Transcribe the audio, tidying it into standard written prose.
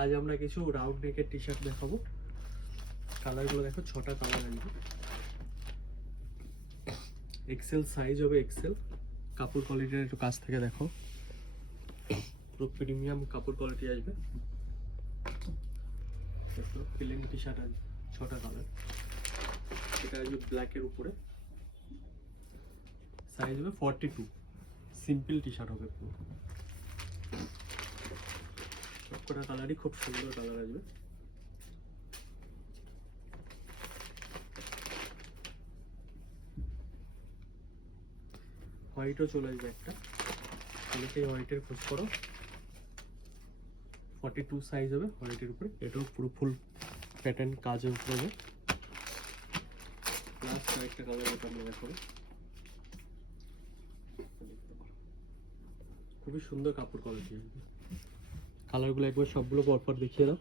আজ আমরা কিছু রাউন্ড নেকের টি শার্ট দেখাবো। কালারগুলো দেখো, 6টা কালার আসবে। এক্সেল সাইজ হবে, এক্সেল। কাপড় কোয়ালিটির একটু কাছ থেকে দেখো, পুরো প্রিমিয়াম কাপড় কোয়ালিটি আসবে। প্লেন টি শার্ট আসবে, 6টা কালার। এটা আসবে ব্ল্যাকের উপরে, সাইজ হবে 42। সিম্পল টি শার্ট হবে পুরো। সবকটা কালারই খুব সুন্দর কালার আসবে। হোয়াইটও চলে আসবে একটা, অনেকেই হোয়াইটের খোঁজ করো। 42 সাইজ হবে হোয়াইটের উপরে। এটাও পুরো ফুল প্যাটার্ন কাজের উপরে হবে। লাস্ট কয়েকটা কালার এটা আমরা দেখাবো। খুবই সুন্দর কাপড় কোয়ালিটি আসবে। কালারগুলো একবার সবগুলো পরপর দেখিয়ে দাও।